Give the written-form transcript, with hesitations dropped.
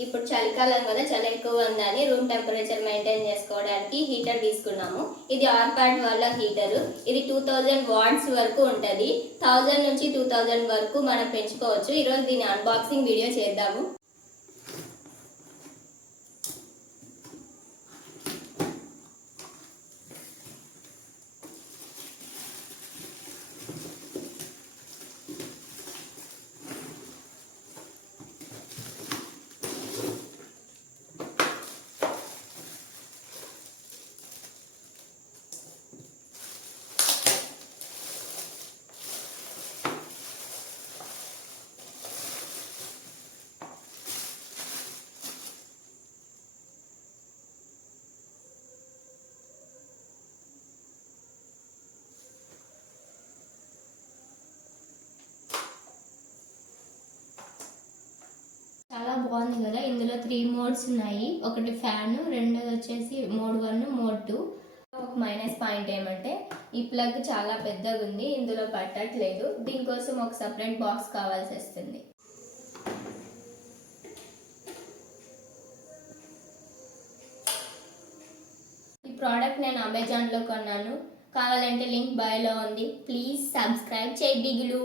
ఇప్పుడు చలికాలం కదా, చలి ఎక్కువ ఉందని రూమ్ టెంపరేచర్ మెయింటైన్ చేసుకోవడానికి హీటర్ తీసుకున్నాము. ఇది ఆర్పాట్ వాళ్ళ హీటర్. ఇది 2000 వాట్స్ వరకు ఉంటుంది. 1000 నుంచి 2000 వరకు మనం పెంచుకోవచ్చు. ఈరోజు దీని అన్బాక్సింగ్ వీడియో చేద్దాము. చాలా బాగుంది కదా. ఇందులో 3 మోడ్స్ ఉన్నాయి. ఒకటి ఫ్యాన్, రెండోది వచ్చేసి మోడ్ 1, మోడ్ 2. ఒక మైనస్ పాయింట్ ఏమంటే ఈ ప్లగ్ చాలా పెద్దగా ఉంది, ఇందులో పట్టట్లేదు. దీనికోసం ఒక సపరేట్ బాక్స్ కావాల్సి వస్తుంది. ఈ ప్రోడక్ట్ నేను అమెజాన్లో కొన్నాను. కావాలంటే లింక్ బయోలో ఉంది. ప్లీజ్ సబ్స్క్రైబ్ చేయి బిగులు.